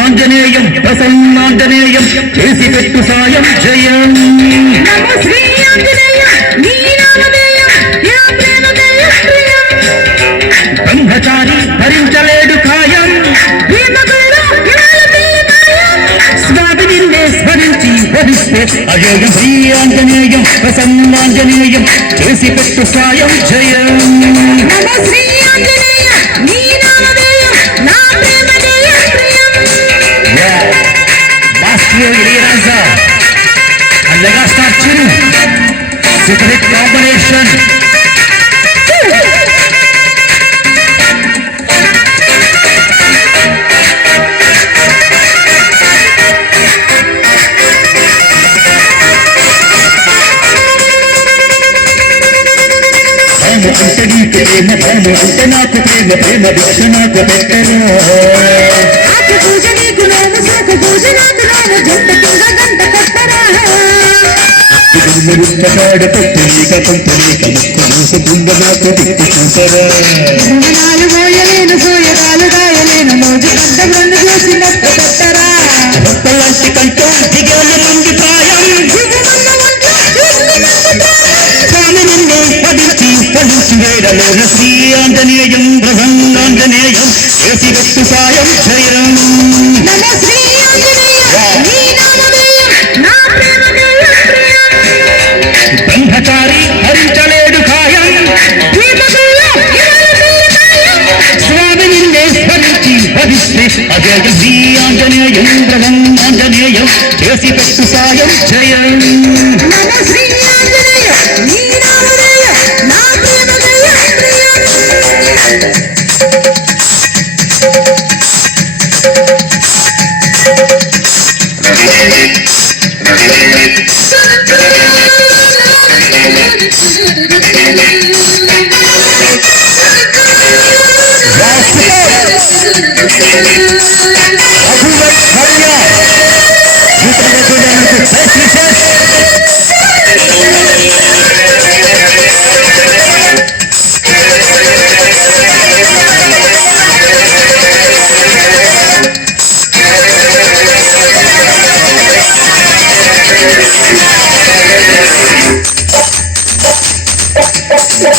ఆంజనేయం ప్రసన్నాంజనేయం చేసి పెట్టు సాయం జయం శ్రీ ఆంజనేయ నీ నామధేయం యా ప్రేమధేయ ప్రియం బ్రహ్మచారి భరించలేడు ఖాయం స్వామి నిన్నే స్మరించి భరిస్తే అజయం శ్రీ ఆంజనేయం ప్రసన్నాంజనేయం చేసి పెట్టు సాయం జయం శ్రీ ఆంజనేయ నీ నామధేయం నా ప్రేమధేయ ప్రియం Maestro Ilayaraja and Megastar Chiru, super hit combination. ante నీకు ప్రేమ భాను అంటే నాకు ప్రేమ ప్రేమ భిక్ష నాకు పెట్టరా ఆకు పూజ నీకు నేను సాకు పూజ నాకు నేను జంట కింద గంట కొట్టరా ముట్టనాడు పట్టనీక పంపనీక ముక్కు మూసు బుంద నాకు దిక్కు చూసరా నాలు మోయలేను సోయగాలు రాయలేను మోజు పెద్ద బ్రన్ను చూసినట్టు కొట్టరా భక్తలాంటి కంటూ దిగాల ముందు ప్రాయం స్వామి నిన్నే పదించి పదించి వేడలోన శ్రీ ఆంజనేయం ప్రసన్నాంజనేయం చేసి పెట్టు సాయం జయం శ్రీ ఆంజనేయ నీ నామధేయం నా ప్రేమధేయ ప్రియం బ్రహ్మచారి హరించలేడు ఖాయం స్వామి నిన్నే స్మరించి భరిస్తే అజయ శ్రీ ఆంజనేయం ప్రసన్నాంజనేయం చేసి పెట్టు సాయం జయం శ్రీ ఆంజనేయ నీ నామధేయం నా ప్రేమధేయ ప్రియం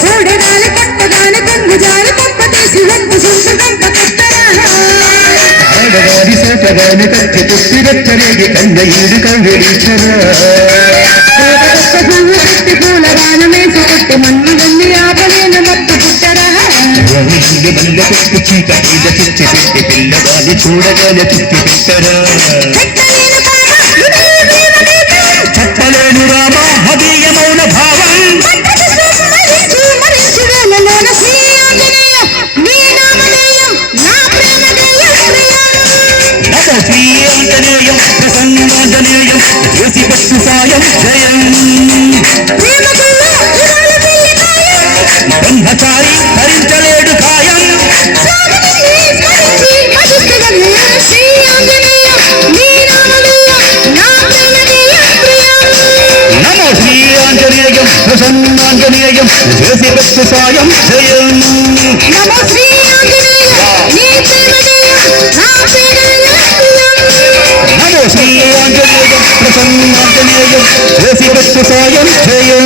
కూడగాలి కట్టగాలి కంగుజాలి పప్ప తీసి వంపు సుంటు గంట కొట్టరా ఆడవారి సోటగాని కట్టి తుట్టి రెచ్చరేగి కంద ఈడు కవిడించరా పువ్వు పెట్టి పూల బాణమేసి కొట్టి మన్ను గన్ని ఆపలేను మత్తు పుట్టరా బండి బండ కొట్టు చీక మీద చిచ్చి పెట్టి పిల్లగాలి చూడగానే చుట్టి పెట్టరా చెప్పలేను రామ హదీయ మౌన భావం శ్రీ ఆంజనేయం ప్రసన్నాంజనేయం చేసి పెట్టు సాయం జయం బ్రహ్మచారి భరించలేడు ఖాయం నమో శ్రీ ఆంజనేయం ప్రసన్నాంజనేయం చేసి పెట్టు సాయం జయం నమో శ్రీ ఆంజనేయ నీ ప్రేమధేయం నా ప్రేమధేయం నమో శ్రీ ఆంజనేయం ప్రసన్నాంజనేయం చేసి పెట్టు సాయం జయం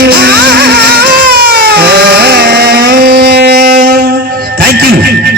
థ్యాంక్ యూ